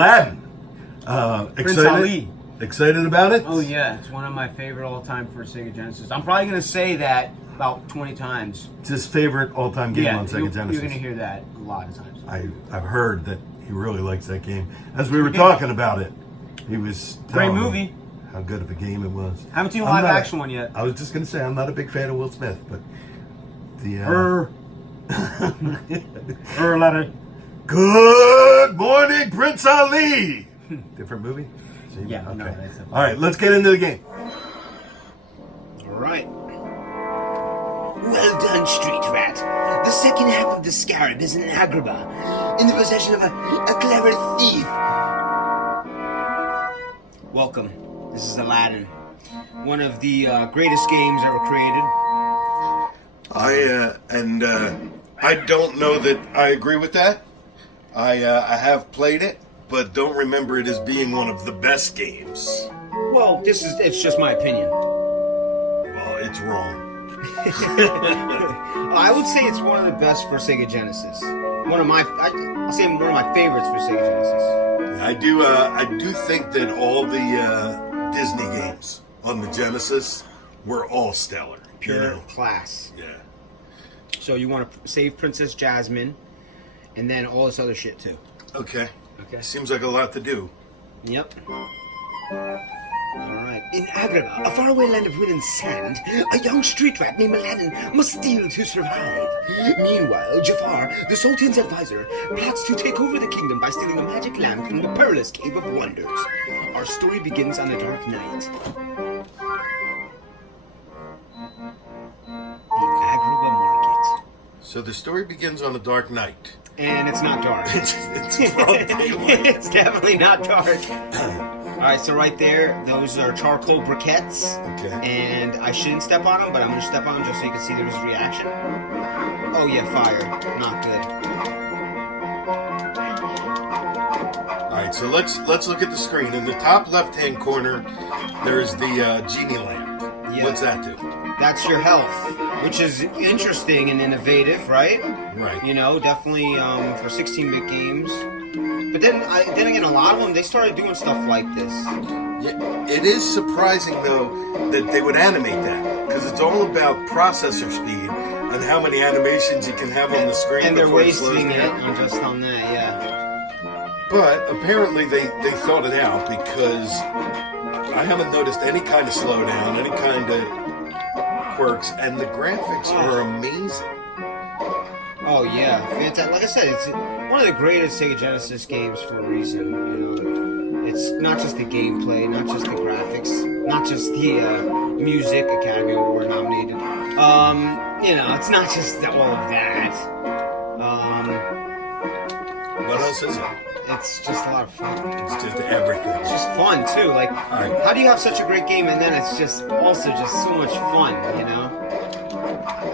Aladdin. Prince Ali. Excited about it? Oh yeah, it's one of my favorite all-time for Sega Genesis. I'm probably going to say that about 20 times. It's his favorite all-time game on Sega Genesis. You're going to hear that a lot of times. I've heard that he really likes that game. As we were talking about it, he was Great telling movie. me how good of a game it was. Haven't seen a live action one yet. I was just going to say, I'm not a big fan of Will Smith, but the... Aladdin. Good morning, Prince Ali! Different movie? Yeah, okay. no, that's a... All right, let's get into the game. All right. Well done, Street Rat. The second half of the scarab is an Agrabah, in the possession of a clever thief. Welcome. This is Aladdin, one of the greatest games ever created. I don't know that I agree with that. I have played it, but don't remember it as being one of the best games. Well, it's just my opinion. Well, it's wrong. I would say it's one of the best for Sega Genesis. I'll say one of my favorites for Sega Genesis. I do think that all the Disney games on the Genesis were all stellar. Pure class. Yeah. So you want to save Princess Jasmine, and then all this other shit too. Okay. Okay. Seems like a lot to do. Yep. Alright. In Agrabah, a faraway land of wind and sand, a young street rat named Aladdin must steal to survive. Meanwhile, Jafar, the Sultan's advisor, plots to take over the kingdom by stealing a magic lamp from the perilous Cave of Wonders. Our story begins on a dark night. The Agrabah Market. So the story begins on a dark night. And it's not dark. It's broad daylight. It's definitely not dark. Alright, so right there, those are charcoal briquettes. Okay. And I shouldn't step on them, but I'm going to step on them just so you can see there's a reaction. Oh yeah, fire. Not good. Alright, so let's look at the screen. In the top left-hand corner, there's the genie lamp. Yeah. What's that do? That's your health, which is interesting and innovative, right? Right. You know, definitely for 16-bit games. But then again, a lot of them, they started doing stuff like this. Yeah, it is surprising, though, that they would animate that. Because it's all about processor speed and how many animations you can have on the screen. And they're before it slows wasting it down. on just on that, yeah. But apparently they thought it out, because I haven't noticed any kind of slowdown, any kind of quirks, and the graphics are amazing. Oh yeah, fantastic! Like I said, it's one of the greatest Sega Genesis games for a reason. You know, it's not just the gameplay, not just the graphics, not just the music, Academy Award nominated. You know, it's not just all of that. What else is it? It's just a lot of fun. It's just everything. It's just fun too. Like, right. How do you have such a great game and then it's just also just so much fun? You know?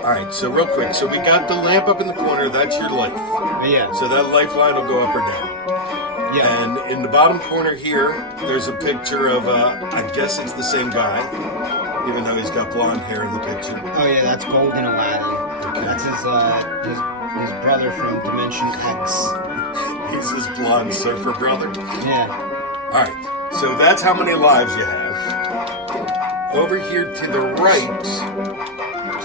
Alright, so real quick, so we got the lamp up in the corner, that's your life. Yeah. So that lifeline will go up or down. Yeah. And in the bottom corner here, there's a picture of, I guess it's the same guy, even though he's got blonde hair in the picture. Oh yeah, that's Golden Aladdin. Okay. That's his brother from Dimension X. He's his blonde surfer brother. Yeah. Alright, so that's how many lives you have. Over here to the right,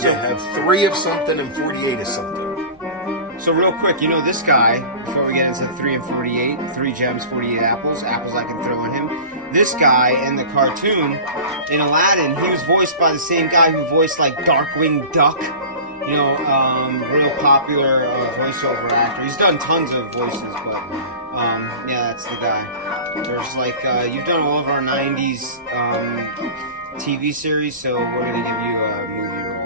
you have 3 of something and 48 of something. So real quick, you know this guy, before we get into the 3 and 48, 3 gems, 48 apples I can throw on him. This guy in the cartoon, in Aladdin, he was voiced by the same guy who voiced like Darkwing Duck. You know, real popular voiceover actor. He's done tons of voices, but yeah, that's the guy. There's like, you've done all of our 90s TV series, so we're gonna give you a movie role.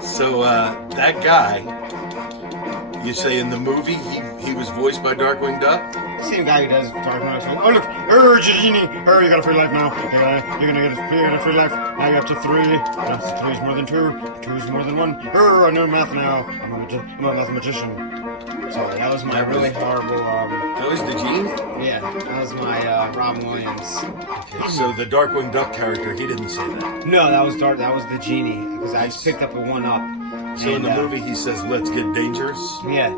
So, that guy, you say in the movie, he was voiced by Darkwing Duck? The same guy who does Darkwing Duck. Oh look, genie, you got a free life now. You're gonna get a free life. Now you're up to 3. That's 3 is more than 2. 2 is more than 1. I know math now. I'm a mathematician. Sorry, that was my really horrible. That was the genie? Yeah, that was my Robin Williams. Okay, so the Darkwing Duck character, he didn't say that. No, that was That was the genie because I just picked up a 1-up. So in the movie, he says, "Let's get dangerous." Yeah.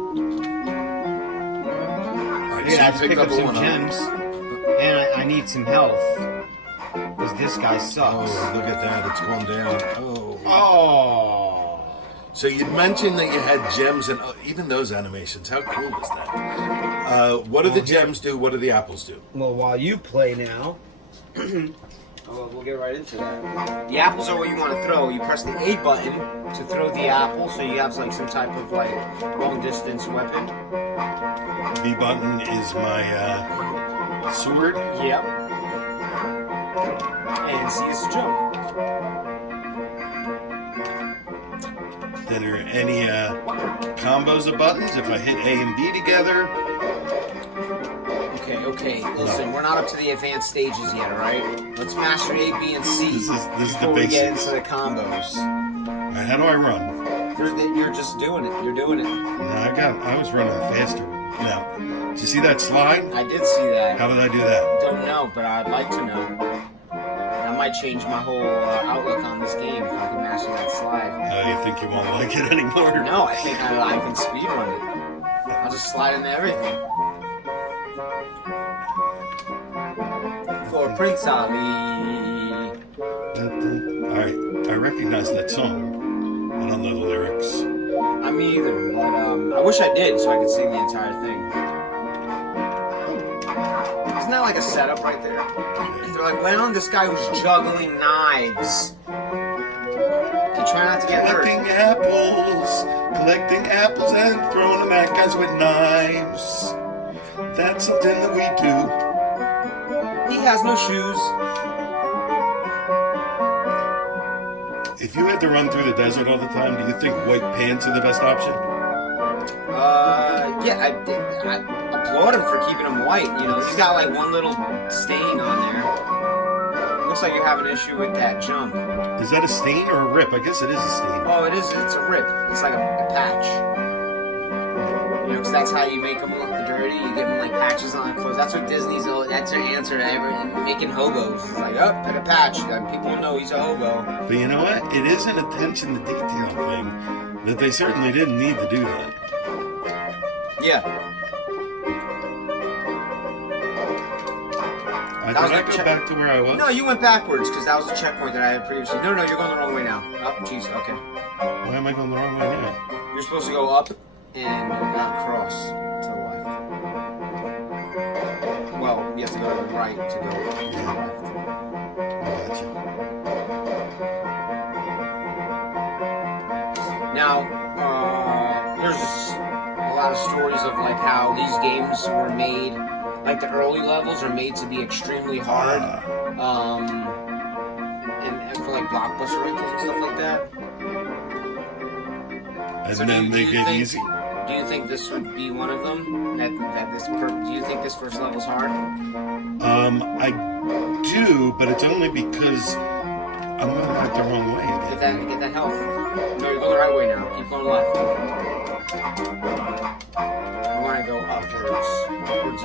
Dude, I just picked picked up up some one of them. gems, and I need some health. Because this guy sucks. Oh, look at that. It's gone down. Oh. Oh. So you mentioned that you had gems and even those animations. How cool is that? What do the gems do? What do the apples do? Well, while you play now, we'll get right into that. The apples are what you want to throw. You press the A button to throw the apple, so you have like some type of like long distance weapon. B button is my sword. Yep. And C is to jump. Then are any combos of buttons? If I hit A and B together. Okay. Listen, we're not up to the advanced stages yet, all right? Let's master A, B, and C This is before the we get basics. into the combos. All right, how do I run? You're just doing it. You're doing it. No, I was running faster. Now, did you see that slide? I did see that. How did I do that? Don't know, but I'd like to know. That might change my whole outlook on this game if I can master that slide. You think you won't like it anymore? No, I think I can speedrun it. I'll just slide into everything. For Prince Ali. Alright, I recognize that song. I don't know the lyrics. Me either, but I wish I did so I could sing the entire thing. Isn't that like a setup right there? They're like, well, this guy was juggling knives. You try not to get hurt. Collecting apples and throwing them at guys with knives. That's something that we do. He has no shoes. If you had to run through the desert all the time, do you think white pants are the best option? Yeah, I applaud him for keeping him white. You know, he's got like one little stain on there. Looks like you're having an issue with that jump. Is that a stain or a rip? I guess it is a stain. Oh, it is. It's a rip. It's like a patch. You know, because that's how you make them look dirty. You give them like patches on their clothes. That's what Disney's. That's their answer to making hobos. It's like, oh, put a patch. Like, people know he's a hobo. But you know what? It is an attention to detail thing that they certainly didn't need to do that. Yeah. Did I go back to where I was? No, you went backwards because that was the checkpoint that I had previously. No, you're going the wrong way now. Oh, jeez. Okay. Why am I going the wrong way now? You're supposed to go up and cross to the left. Well, you have to go to the right to go to the left. I got you. Now, there's a lot of stories of like how these games were made. Like the early levels are made to be extremely hard, and for like blockbuster rentals and stuff like that. And So then they get easy. Do you think this would be one of them? Do you think this first level's hard? I do, but it's only because I'm going back the wrong way again. Get that health. No, you're going the right way now. Keep going left. You want to go upwards and upwards.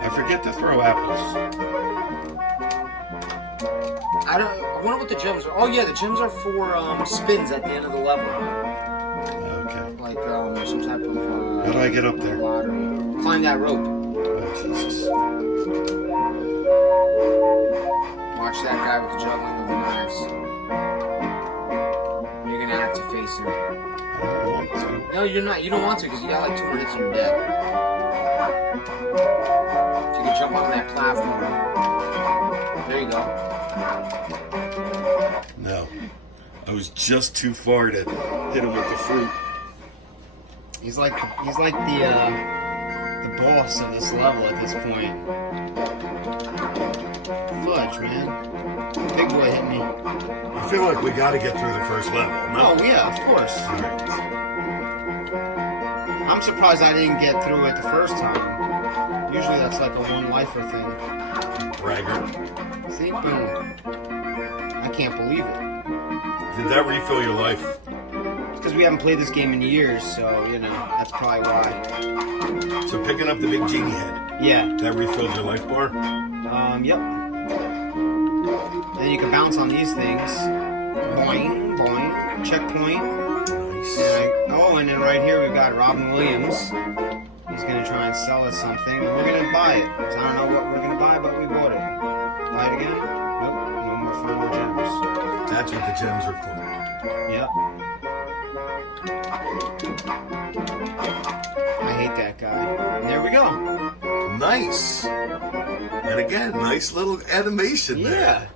I forget to throw apples. I wonder what the gems are. Oh yeah, the gems are for spins at the end of the level. Okay. Like some type of How do I get up there? lottery. Climb that rope. Oh, Jesus. Watch that guy with the juggling of the knives. You're gonna have to face him. I don't want to. No, you're not. You don't want to because you got like 2 more hits and you're dead. If you can jump on that platform. There you go. No. I was just too far to hit him with the fruit. He's like the boss of this level at this point. Fudge, man. Big boy hit me. I feel like we got to get through the first level. No? Oh yeah, of course. I'm surprised I didn't get through it the first time. Usually that's like a one-lifer thing. Bragger. See, boom. I can't believe it. Did that refill your life? It's because we haven't played this game in years, so, you know, that's probably why. So picking up the big genie head, Yeah. that refilled your life bar? Yep. And then you can bounce on these things. Boing, boing. Checkpoint. Nice. And then right here we've got Robin Williams. He's gonna try and sell us something, and we're gonna buy it. So I don't know what we're gonna buy, but we bought it. Buy it again? Nope. No more final gems. That's what the gems are for. Yep. I hate that guy. And there we go. Nice. And again, nice little animation there. Yeah.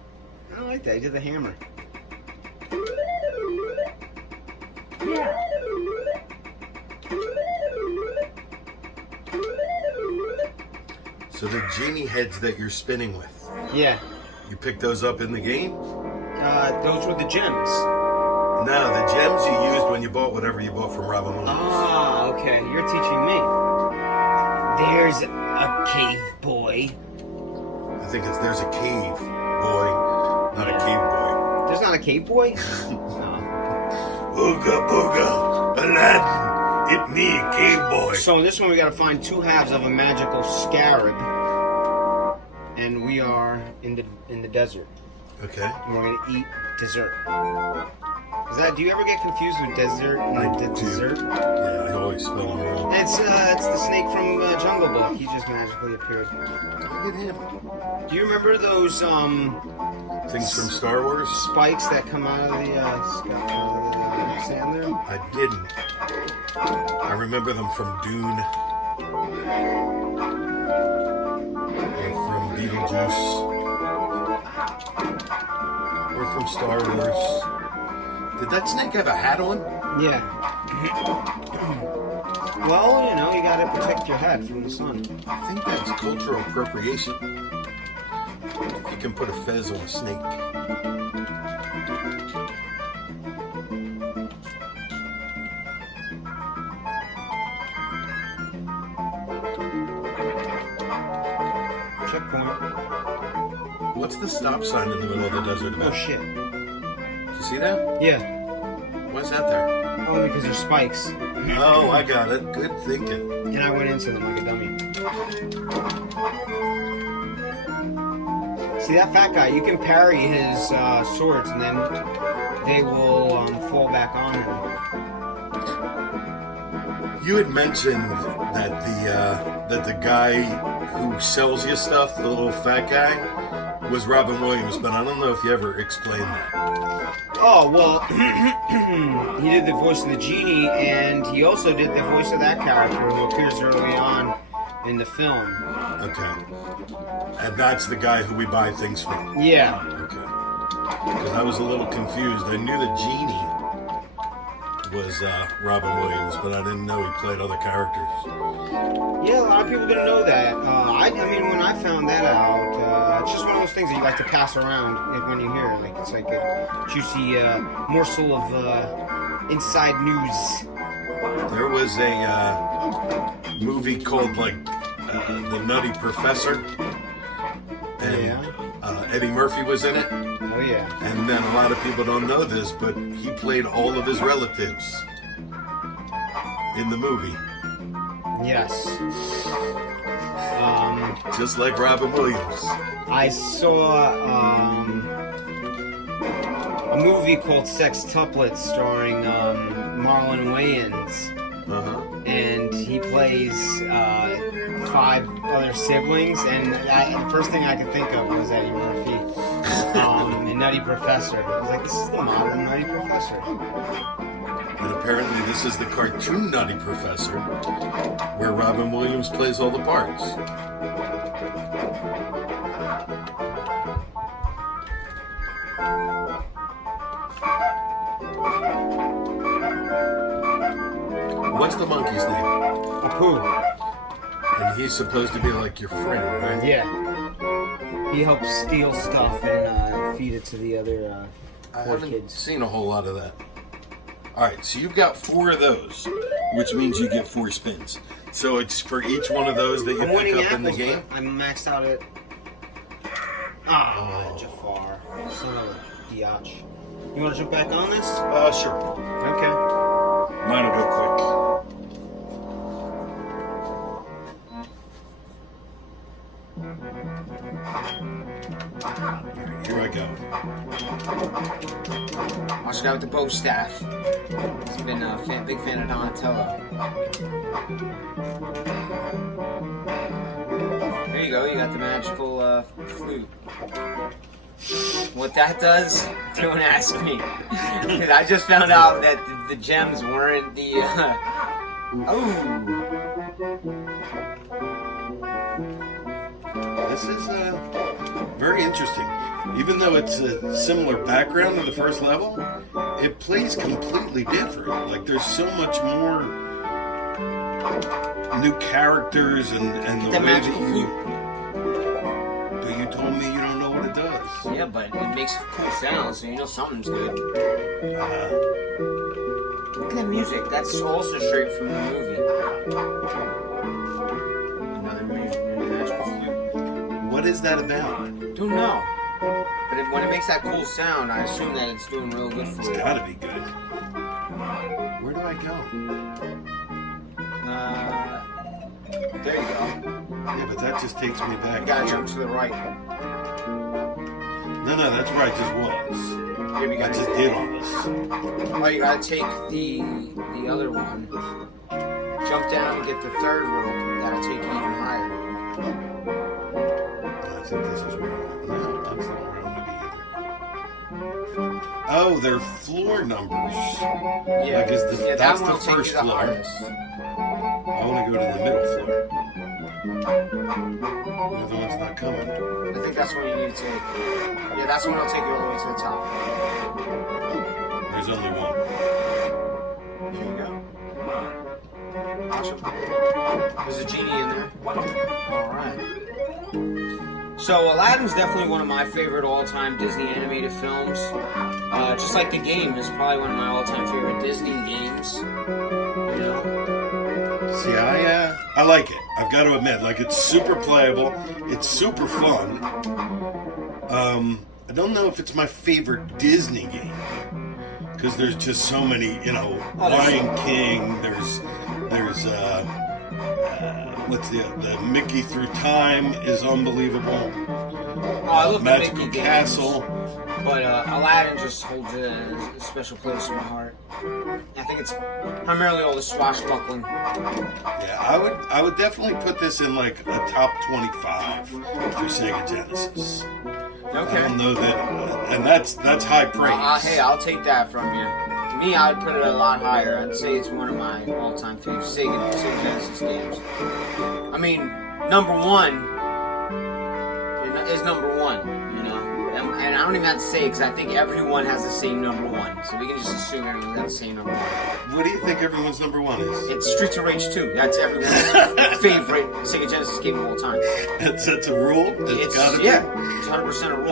I like that. He did the hammer. So the genie heads that you're spinning with, Yeah. you pick those up in the game? Those were the gems. No, the gems you used when you bought whatever you bought from Robin Williams. Ah, okay. You're teaching me. There's a cave boy. I think there's a cave boy, not a cave boy. There's not a cave boy? No. Ooga booga, Aladdin, it me, cave boy. So in this one we gotta find 2 halves of a magical scarab. And we are in the desert. Okay. And we're gonna eat dessert. Do you ever get confused with desert and dessert? Yeah, I always spell them wrong. It's the snake from Jungle Book. He just magically appeared. Look at him. Do you remember those Things from Star Wars? spikes that come out of the sand there? I didn't. I remember them from Dune. Or from Beetlejuice. Or from Star Wars. Did that snake have a hat on? Yeah. Well, you know, you gotta protect your head from the sun. I think that's cultural appropriation. You can put a fez on a snake. Checkpoint. What's the stop sign in the middle of the desert Oh about? shit. Did you see that? Yeah. Why's that there? Only because they're spikes. Oh, I got it. Good thinking. And I went into them like a dummy. See that fat guy? You can parry his swords, and then they will fall back on him. You had mentioned that the guy who sells you stuff, the little fat guy, was Robin Williams, but I don't know if you ever explained that. Oh well, he did the voice of the genie, and he also did the voice of that character who appears early on in the film. Okay. And that's the guy who we buy things from. Yeah. Okay. Because I was a little confused. I knew the genie was Robin Williams, but I didn't know he played other characters. Yeah, a lot of people didn't know that. I mean, when I found that out, it's just one of those things that you like to pass around when you hear it. Like, it's like a juicy morsel of inside news. There was a movie called, like, The Nutty Professor. And Eddie Murphy was in it. Oh, yeah. And then a lot of people don't know this, but he played all of his relatives in the movie. Yes. Just like Robin Williams. I saw a movie called Sextuplets starring Marlon Wayans. Uh-huh. And he plays 5 other siblings, and the first thing I could think of was Eddie Murphy and Nutty Professor. I was like, this is the modern Nutty Professor. And apparently this is the cartoon Nutty Professor, where Robin Williams plays all the parts. What's the monkey's name? Apu. And he's supposed to be like your friend, right? Yeah. He helps steal stuff and feed it to the other I poor haven't kids. seen a whole lot of that. Alright, so you've got 4 of those, which means you get 4 spins. So it's for each one of those that you I'm pick winning up in the apples, game? but I'm maxed out at... Ah, Jafar. Son of a biatch. You want to jump back on this? Sure. Okay. Mine will go quick. Here I go. I Also got with the bow staff. He's been a big fan of Donatello. There you go. You got the magical flute. What that does, don't ask me. Because I just found out that the gems weren't the. This is very interesting. Even though it's a similar background to the first level, it plays completely different. Like there's so much more new characters and the way magical that flute. But you told me you don't know what it does. Yeah, but it makes cool sounds, so you know something's good. Look at that music. That's also straight from the movie. Another magical flute. What is that about? Don't know. But when it makes that cool sound, I assume that it's doing real good for It's you. gotta be good. Where do I go? There you go. Yeah, but that just takes me back. You gotta here. jump to the right. No, that's where I just was. Here we I gotta just did all this. Oh, you gotta take the other one. Jump down and get the third rope. That'll take you even higher. I think this is where I'm. No, that's not where I'm gonna be either. Oh, they're floor numbers. Yeah, Like, is the- yeah, that's that the one will take first you the floor. hardest. I want to go to the middle floor. The other one's not coming. I think that's what you need to take. Yeah, that's the one that'll take you all the way to the top. There's only one. Here you go. Awesome. There's a genie in there. Alright. So Aladdin's definitely one of my favorite all-time Disney animated films. Just like the game is probably one of my all-time favorite Disney games. You know? See, I like it. I've got to admit, like it's super playable. It's super fun. I don't know if it's my favorite Disney game because there's just so many. You know, Lion King. There's what's the Mickey Through Time is unbelievable. Oh, I love Magical the Mickey Castle. games. But Aladdin just holds a special place in my heart. I think it's primarily all the swashbuckling. Yeah, I would definitely put this in like a top 25 for Sega Genesis. Okay. I don't know that, and that's high praise. Hey, I'll take that from you. To me, I would put it a lot higher. I'd say it's one of my all-time favorite Sega Genesis games. I mean, number one is number one, you know? And I don't even have to say it because I think everyone has the same number one. So we can just assume everyone's got the same number one. What do you think everyone's number one is? It's Streets of Rage 2. That's everyone's favorite Sega Genesis game of all time. That's a rule? It's gotta be? Yeah, it's 100% a rule.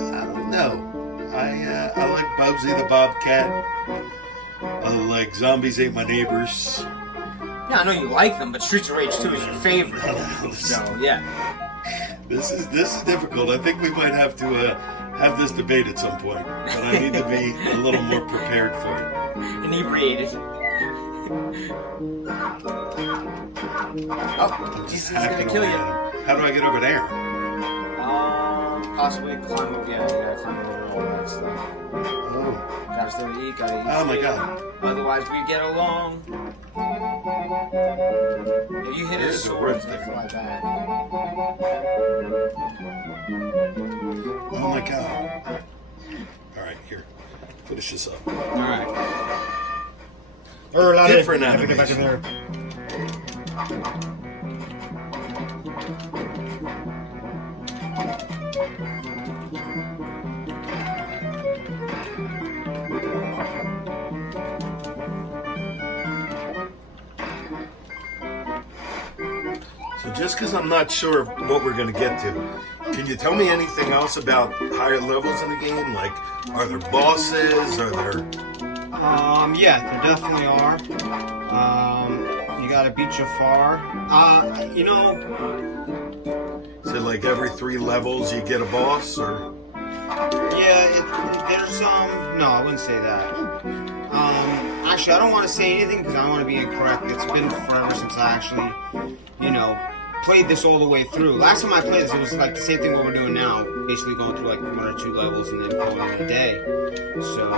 I don't know. I like Bubsy the Bobcat. I like Zombies Ate My Neighbors. Yeah, I know you like them, but Streets of Rage 2 is your favorite. So, yeah. This is difficult. I think we might have to have this debate at some point, but I need to be a little more prepared for it. Inebriated. Oh, he's gonna Hacking kill away you. at him. How do I get over there? Possibly climb up. Yeah, you gotta climb over all that stuff. Oh, Gotta still eat, gotta eat. oh my steak. God! Otherwise, we get along. If you hit There's his a sword, rope it's there. like that. Oh my God! All right, here, finish this up. Alright. Different Have to get back in animation. there. So just because I'm not sure of what we're going to get to, can you tell me anything else about higher levels in the game? Like, are there bosses? Are there... Yeah, there definitely are. You gotta beat Jafar. You know, Is it like every 3 levels you get a boss? Or yeah, there's no, I wouldn't say that. Actually, I don't want to say anything because I don't want to be incorrect. It's been forever since I actually, you know, played this all the way through. Last time I played this, it was like the same thing what we're doing now. Basically going through like 1 or 2 levels and then calling it a day. So,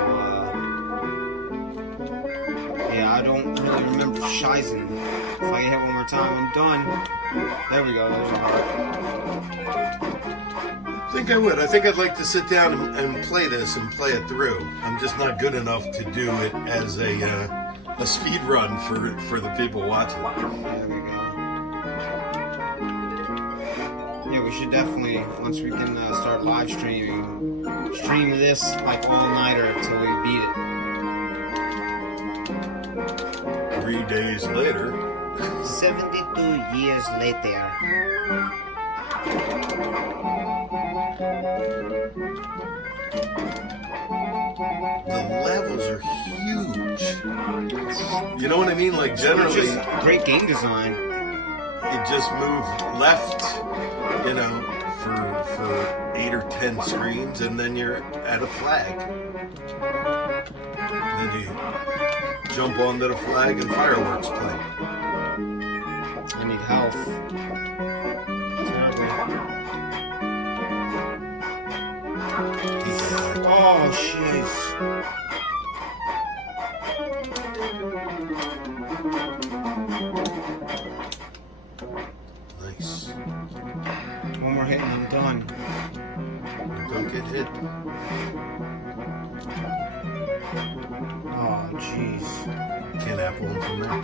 yeah, I don't really remember Shizen. If I get hit one more time, I'm done. There we go. There's a heart. I think I would. I think I'd like to sit down and play this and play it through. I'm just not good enough to do it as a speed run for the people watching. There we go. Yeah, we should definitely, once we can start live streaming, stream this like all-nighter until we beat it. 3 days later. 72 years later. The levels are huge. You know what I mean? Like generally, Just great game design. you just move left, you know, for 8 or 10 screens, and then you're at a flag. Then you jump onto the flag and fireworks play. I need health. Oh, jeez. Nice. One more hit and I'm done. Don't get hit. Oh, jeez. Can't apple them from there.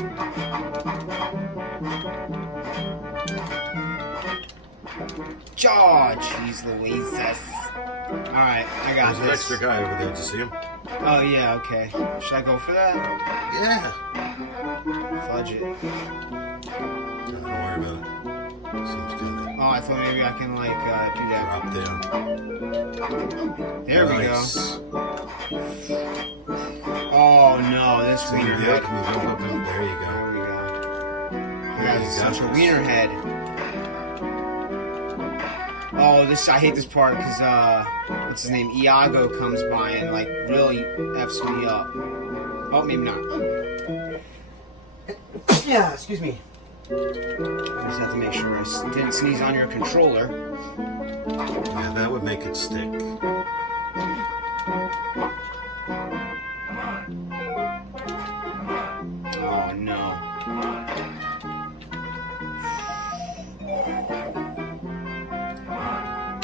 Oh, jeez Louises. Alright, I got There's an this. extra guy over there. Did you see him? Oh, yeah, okay. Should I go for that? Yeah. Fudge it. Don't worry about it. Seems good. Oh, I thought maybe I can, like, do that. Drop down. There we go. Nice. Oh, no, this So wiener yeah, head. can you jump up and there you go. There we go. There you That's such a go. wiener head. Oh, this, I hate this part because, what's his name? Iago comes by and, like, really F's me up. Oh, maybe not. Yeah, excuse me. Just have to make sure I didn't sneeze on your controller. Yeah, that would make it stick. Oh, no.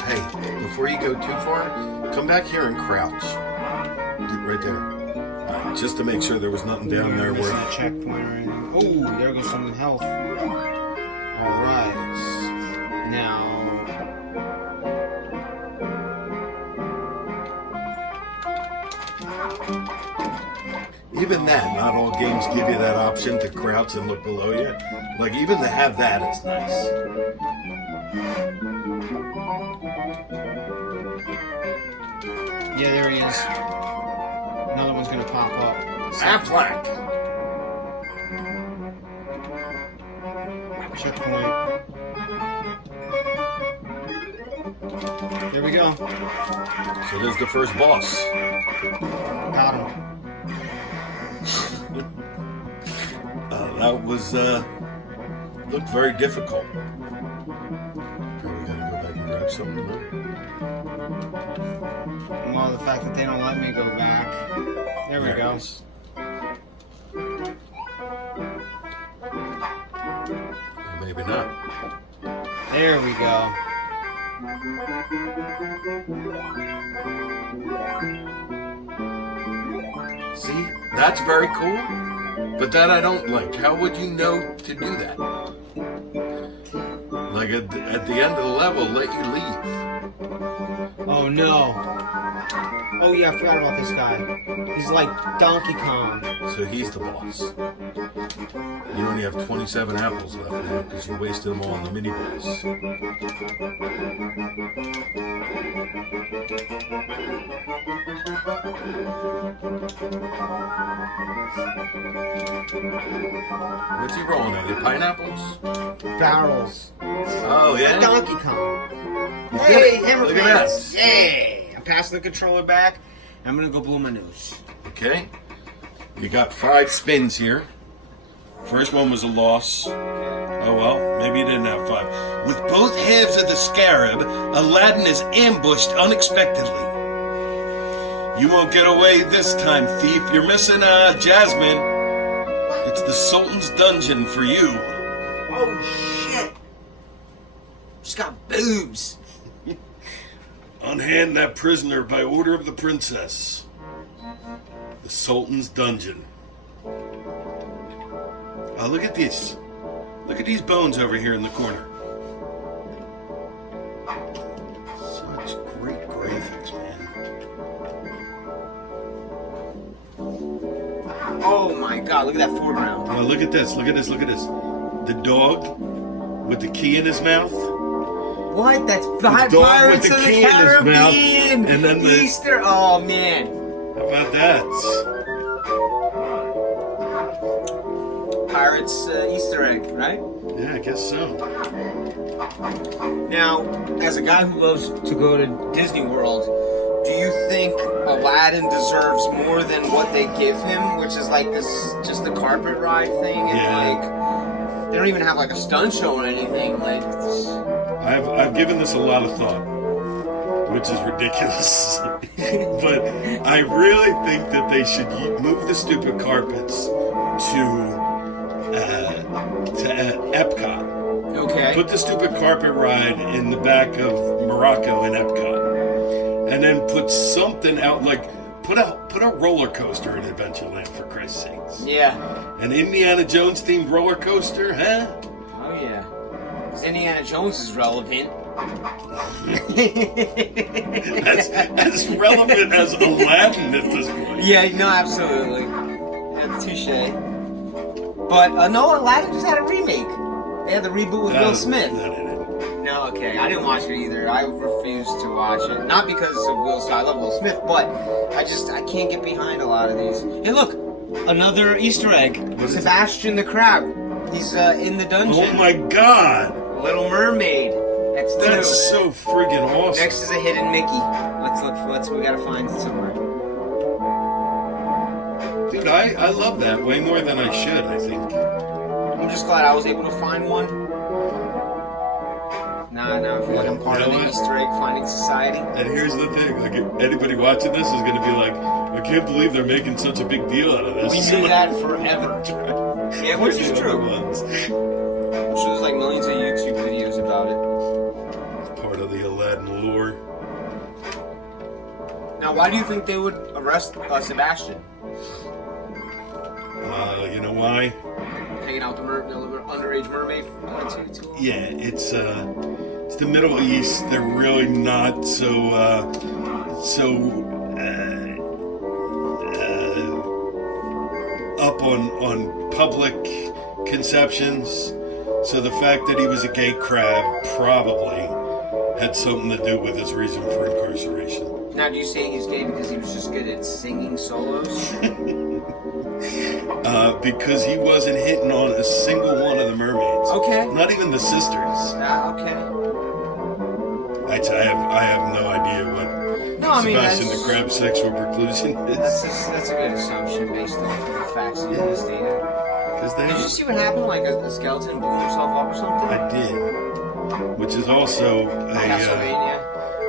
Hey, before you go too far, come back here and crouch. Right there. All right, just to make sure there was nothing down there Missing where... a checkpoint or anything. Oh, there goes some health. Alright. Now... Even that, not all games give you that option to crouch and look below you. Like, even to have that is nice. Yeah, there he is. Another one's gonna pop up. Affleck! Checkpoint. There we go. So there's the first boss. Got him. That was, looked very difficult. Probably gotta go back and grab something, huh? Well, the fact that they don't let me go back. There we go. it is. Or maybe not. There we go. See? That's very cool. But that I don't like. How would you know to do that? Like at the end of the level, let you leave. Oh no. Oh yeah, I forgot about this guy. He's like Donkey Kong. So he's the boss. You only have 27 apples left now because you wasted them all on the mini boss. What's he rolling at? The pineapples? Barrels. Oh, yeah? Donkey Kong. You Hey, did it. hammer Look at pants. that. Yay! I'm passing the controller back. I'm gonna go blow my nose. Okay. You got 5 spins here. First one was a loss. Oh well, maybe you didn't have 5. With both halves of the scarab, Aladdin is ambushed unexpectedly. You won't get away this time, thief. You're missing Jasmine. It's the Sultan's dungeon for you. Oh shit! She's got boobs. Unhand that prisoner by order of the princess. The Sultan's dungeon. Oh, look at these. Look at these bones over here in the corner. Such great graphics, man. Oh my god, look at that foreground. Oh, look at this. Look at this. Look at this. The dog with the key in his mouth. What? That's The dog Pirates with the of key the in his mouth, Caribbean! and then the- Easter. Oh man. How about that? Pirates Easter egg, right? Yeah, I guess so. Now, as a guy who loves to go to Disney World, do you think Aladdin deserves more than what they give him, which is like this, just the carpet ride thing, and like they don't even have like a stunt show or anything. Like, I've given this a lot of thought, which is ridiculous. But I really think that they should move the stupid carpets to Epcot. okay, Put the stupid carpet ride in the back of Morocco in Epcot, and then put something out like put a roller coaster in Adventureland for Christ's sakes. yeah, An Indiana Jones themed roller coaster, huh? oh yeah. 'Cause Indiana Jones is relevant. As relevant as Aladdin at this point. Yeah, no, absolutely. Yeah, touche. But no, Aladdin just had a remake. They had the reboot with Will Smith. No, okay, I didn't watch it either. I refused to watch it, not because of Will Smith. I love Will Smith, but I can't get behind a lot of these. Hey, look, another Easter egg. is Sebastian the Crab. He's in the dungeon. Oh my God! Little Mermaid. Next to That's so friggin' awesome. Next is a hidden Mickey. We gotta find it somewhere. Dude, I love that way more than I should, I think. I'm just glad I was able to find one. Now I feel like I'm part of the Easter egg finding society. And here's the thing, like anybody watching this is gonna be like, I can't believe they're making such a big deal out of this. We knew that forever. Yeah, which is true. Ones. I'm sure there's like millions of YouTube videos about it. Part of the Aladdin lore. Now, why do you think they would arrest Sebastian? You know why? Hanging out the underage mermaid? Yeah, it's the Middle East. They're really not up on public conceptions. So the fact that he was a gay crab probably had something to do with his reason for incarceration. Now, do you say he's gay because he was just good at singing solos? Because he wasn't hitting on a single one of the mermaids. Okay. Not even the sisters. Okay. I have no idea what Sebastian the Crab's sexual preclusion is. That's a good assumption based on the facts you just stated. Did you see what happened? Like a skeleton blew himself up or something? I did. Which is also a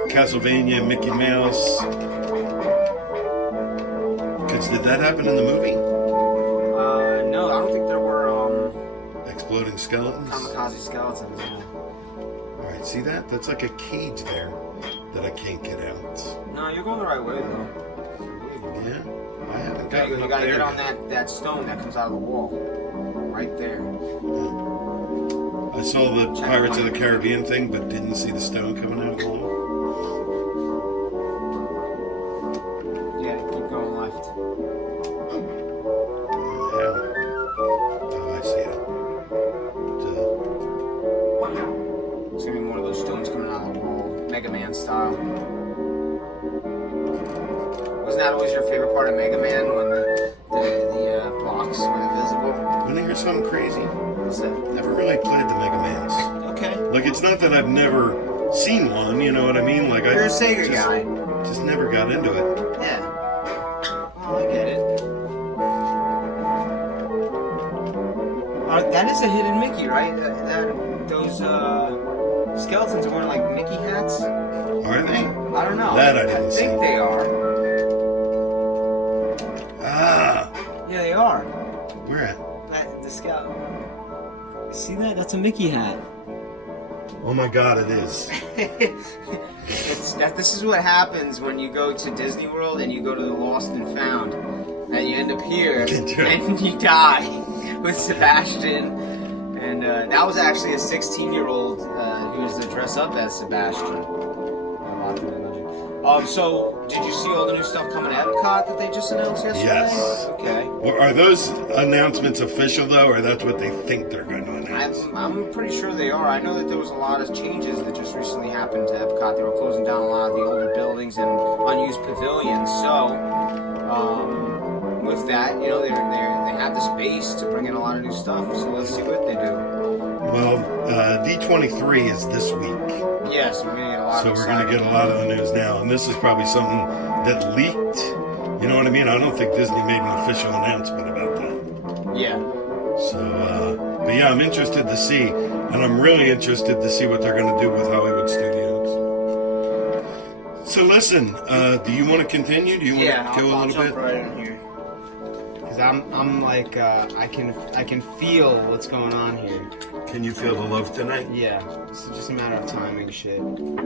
Castlevania Mickey Mouse. Because did that happen in the movie? No, I don't think there were exploding skeletons. kamikaze skeletons. Yeah. All right, see that? That's like a cage there that I can't get out. No, you're going the right way though. Yeah, I haven't You gotten up gotta there get on yet. that stone that comes out of the wall. Right there. I saw the Pirates of the Caribbean thing, but didn't see the stone coming out of the wall. Yeah, keep going left. Yeah. Oh, I see it. It's gonna be more of those stones coming out of the wall, Mega Man style. Wasn't that always your favorite part of Mega Man, when the blocks were invisible? Want to hear something crazy? What's that? Never really played the Mega Mans. Okay. Like, it's not that I've never seen one, you know what I mean? Like, You're a Sega guy. Just never got into it. Yeah. Oh, I get it. That is a hidden Mickey, right? Those skeletons are wearing like Mickey hats. Are they? I don't know. That I didn't think see. they are. Ah, Yeah, they are. where at? The skeleton. See that? That's a Mickey hat. Oh my God, it is. This is what happens when you go to Disney World and you go to the Lost and Found, and you end up here and you die with Sebastian. And that was actually a 16-year-old who was to dress up as Sebastian. So did you see all the new stuff coming at Epcot that they just announced yesterday? Yes. Okay. Well, are those announcements official though, or that's what they think they're going to announce? I'm pretty sure they are. I know that there was a lot of changes that just recently happened to Epcot. They were closing down a lot of the older buildings and unused pavilions. So, with that, you know, they have the space to bring in a lot of new stuff. So let's see what they do. Well, D23 is this week. Yes, we're gonna get a lot. So we're going to get a lot of the news now, and this is probably something that leaked. You know what I mean? I don't think Disney made an official announcement about that. Yeah. So, but yeah, I'm interested to see, and I'm really interested to see what they're going to do with Hollywood Studios. So listen, do you want to continue? Do you want to go a I'll little jump bit? right in here. Because I'm like I can feel what's going on here. Can you feel the love tonight? Yeah, it's just a matter of timing. Shit. 1,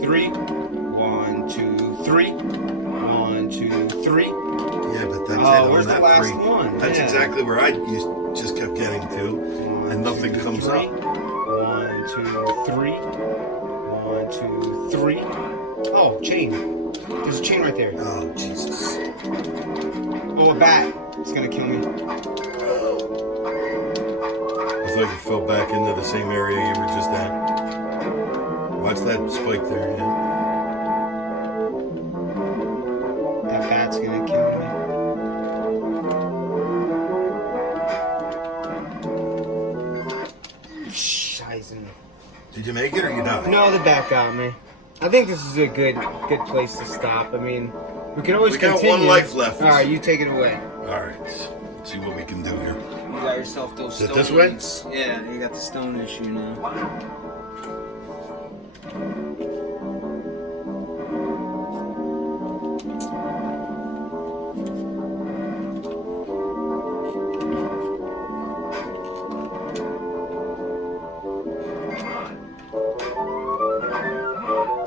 2, 3. 1, 2, 3. 1, 2, 3. Yeah, but that's it. Where's that the last three. one? That's Yeah. exactly where I just kept getting to, and nothing comes 3. up. 1, 2, 3. 1, 2, 3. Oh, chain. There's a chain right there. Oh, Jesus. Oh, a bat. It's gonna kill me. I thought you fell back into the same area you were just at. Watch that spike there, yeah. That bat's gonna kill me. Scheiße. Did you make it or you died? No, the bat got me. I think this is a good place to stop. I mean, we can always We got continue. one life left. All right, you take it away. All right, let's see what we can do here. You got yourself those Is it stone this way? rings. Yeah, you got the stone issue now.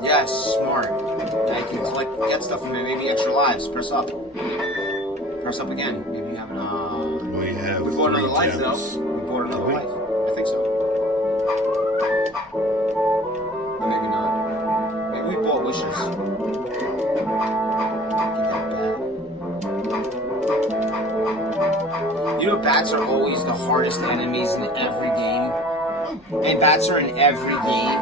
Yes, smart. Yeah, you can get stuff from it. Maybe extra lives. Press up. Press up again. Maybe you have an. We have We bought 3 another life, gems. though. We bought another Did we? life. I think so. Or maybe not. Maybe we bought wishes. Get that bat. You know, bats are always the hardest enemies in every game. And bats are in every game.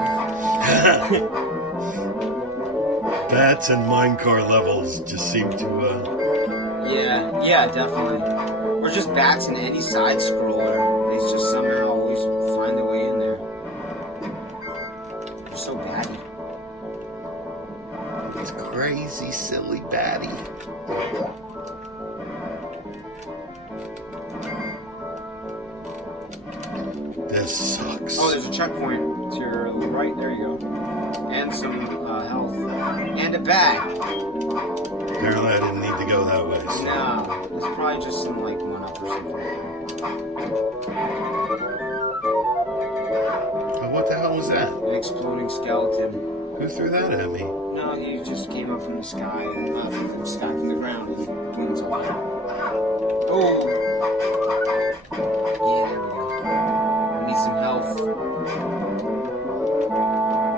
Bats and minecart levels just seem to. Yeah, definitely. Or just bats in any side scroller. They just somehow always find their way in there. They're so batty. It's crazy, silly batty. This sucks. Oh, there's a checkpoint to your right. There you go. And some health. And a bag. Apparently, I didn't need to go that way. So. No, it's probably just some like 1-up or something. Oh, what the hell was that? An exploding skeleton. Who threw that at me? No, he just came up from the sky. Not from the sky, from the ground. His wings all out. Oh. Yeah, there we go. Need some health.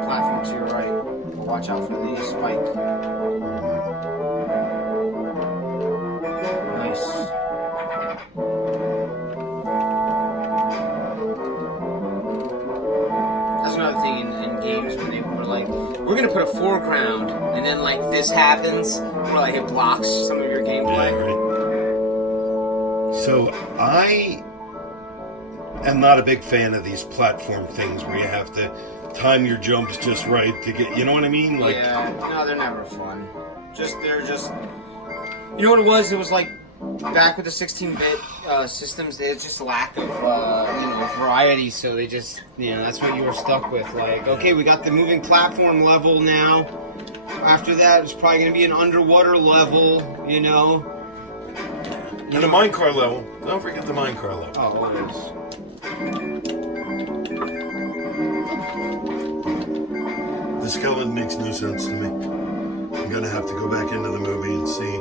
Platform to your right. Watch out for the spike. Nice. That's another thing in games when they were like, we're gonna put a foreground, and then like this happens, or like it blocks some of your gameplay. Yeah, right. So I am not a big fan of these platform things where you have to time your jumps just right to get. You know what I mean? Like, Yeah, no, they're never fun. They're just. You know what it was? It was like back with the 16-bit systems, there's just lack of variety. So they just, that's what you were stuck with. Like, okay, we got the moving platform level now. After that, it's probably going to be an underwater level. And the minecart level. Don't forget the minecart level. Oh, always. The skeleton makes no sense to me. I'm gonna have to go back into the movie and see.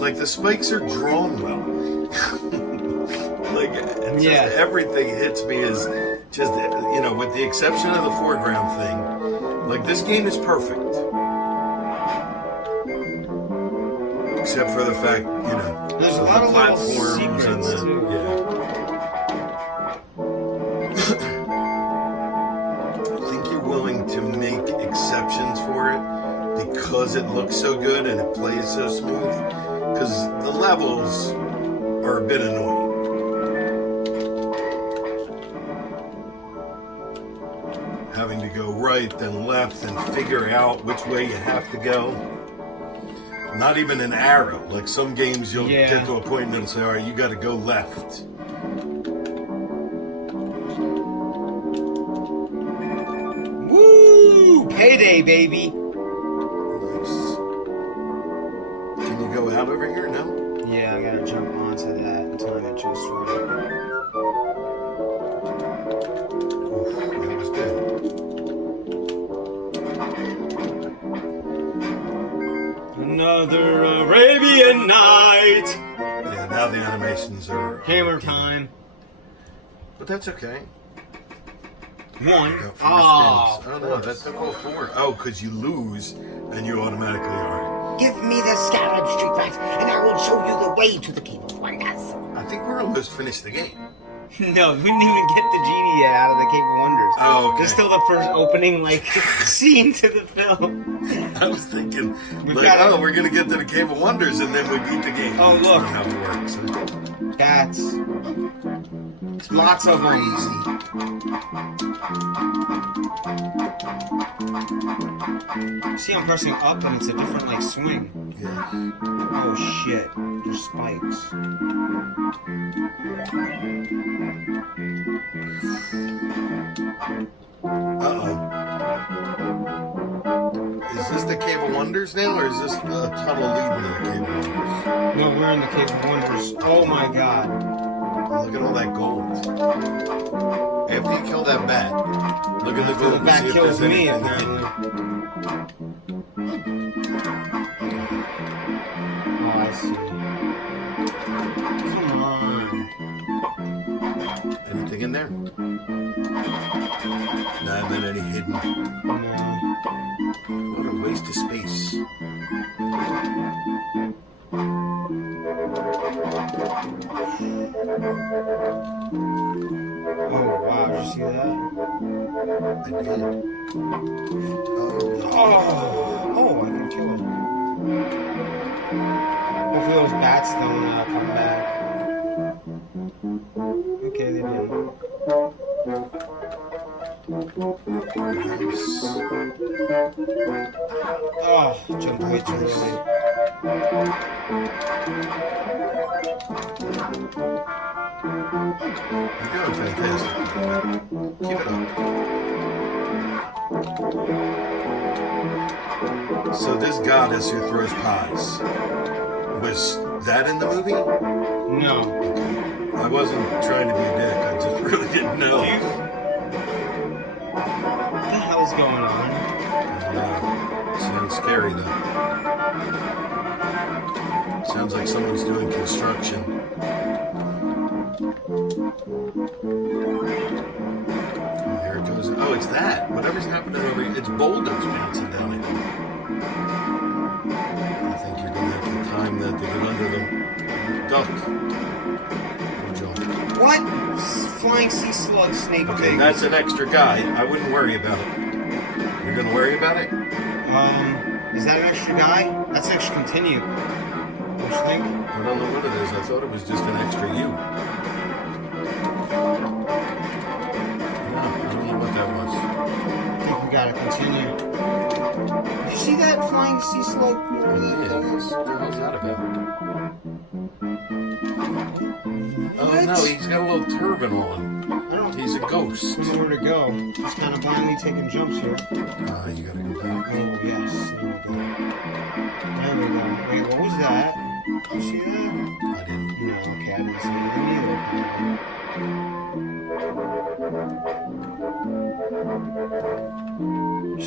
Like the spikes are drawn well. Like it's just everything hits me as just with the exception of the foreground thing. Like this game is perfect. Except for the fact, there's a lot of platforms and I think you're willing to make exceptions for it because it looks so good and it plays so smooth. Because the levels are a bit annoying. Having to go right then left and figure out which way you have to go. Not even an arrow. Like some games you'll get to a point and it'll say, all right, you got to go left. Woo! Payday, baby! Nice. Can you go out over here? No? Yeah, I gotta jump onto that and time it just right. Oof, that was good. Another Arabian night! Yeah, now the animations are... Hammer time. But that's okay. One. Oh no, that took all four. Oh, because you lose and you automatically are. Give me the Scarab Street Rat, and I will show you the way to the Cave of Wonders. I think we're almost finished the game. No, we didn't even get the genie yet out of the Cave of Wonders. Oh, okay. This is still the first opening, scene to the film. I was thinking, we're going to get to the Cave of Wonders and then we beat the game. Oh, look. That's not how it works. Bats. Lots of them. See, I'm pressing up and it's a different, swing. Yeah. Oh, shit. There's spikes. Uh-oh. Is this the Cave of Wonders now, or is this the tunnel leading to the Cave of Wonders? No, we're in the Cave of Wonders. Oh, my God. Look at all that gold. After you kill that bat, look at the gold. The bat see if kills there's me, anything apparently. Oh, I see. Come on. Anything in there? Not been any hidden. No. What a waste of space. Oh, wow. Did you see that? I did. Oh, I didn't kill it. Hopefully those bats don't come back. Okay, they didn't. Nice. Oh, jumped way too early. You're doing fantastic. Keep it up. So this goddess who throws pies, was that in the movie? No. I wasn't trying to be a dick. I just really didn't know. What the hell's going on? Sounds scary though. Sounds like someone's doing construction. Oh, here it goes. Oh, it's that. Whatever's happening over here. It's boulders bouncing down here. I think you're going to have to time that to get under them. Duck. Jump. What? Flying sea slug snake Okay, thing. that's an extra guy. I wouldn't worry about it. You're going to worry about it? Is that an extra guy? That's extra continue. Don't you think? I don't know what it is. I thought it was just an extra you. gotta continue. Did you see that flying sea slope? Where that is? How's that about? Oh What? no, he's got a little turban on. I don't He's a ghost. know where to go. He's kind of blindly taking jumps here. You gotta go back. Oh, yes. There we go. Wait, what was that? You see that? I didn't. No, okay, I didn't see anything either.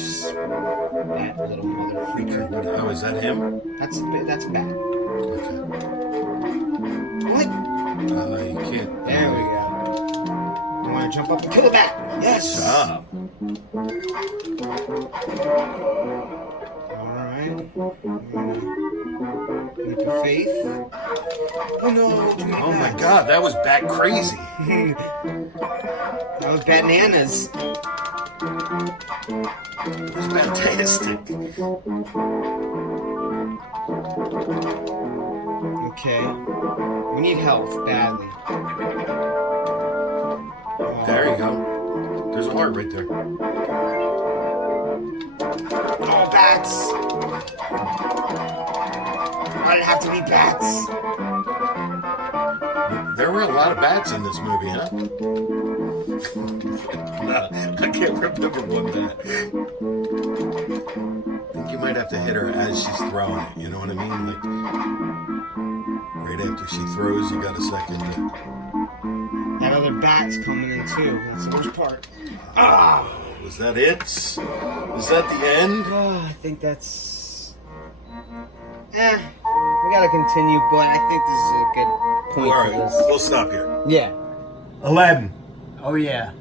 That little mother freaker. Oh, is that him? That's bad. Okay. What? You can't. There we go. I want to jump up and kill the bat. Yes. Stop. All right. Leap of faith. Oh no! Too many Oh my bats. God, that was bat crazy. That was bananas. It was fantastic. Okay. We need health badly. There you go. There's a heart right there. Oh, bats! Why'd it have to be bats? There were a lot of bats in this movie, huh? I can't remember one bat. I think you might have to hit her as she's throwing it. You know what I mean? Like right after she throws, you got a second to... That other bat's coming in too. That's the worst part. Ah! Was that it? Is that the end? Oh, I think that's... we gotta continue, but I think this is a good point All for right, this. we'll stop here. Yeah. Aladdin, Oh yeah.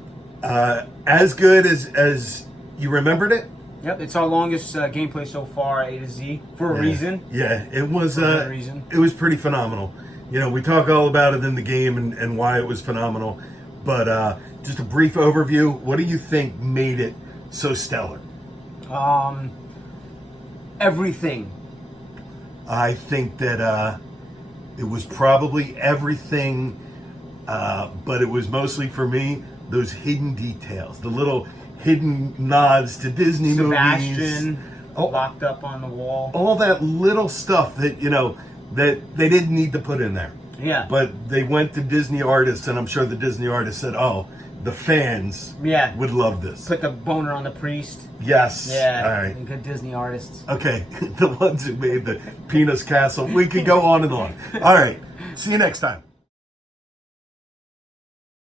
as good as you remembered it. Yep, it's our longest gameplay so far, A to Z, for a reason. Yeah, it was. For that reason. It was pretty phenomenal. You know, we talk all about it in the game and why it was phenomenal, but just a brief overview. What do you think made it so stellar? Everything. I think that it was probably everything, but it was mostly for me those hidden details, the little hidden nods to Disney movies. Sebastian locked up on the wall. All that little stuff that, you know, that they didn't need to put in there. Yeah. But they went to Disney artists, and I'm sure the Disney artists said, oh, the fans Yeah. would love this. Put the boner on the priest. Yes. Yeah. All right. And good Disney artists. Okay. The ones who made the Penis Castle. We could go on and on. All right. See you next time.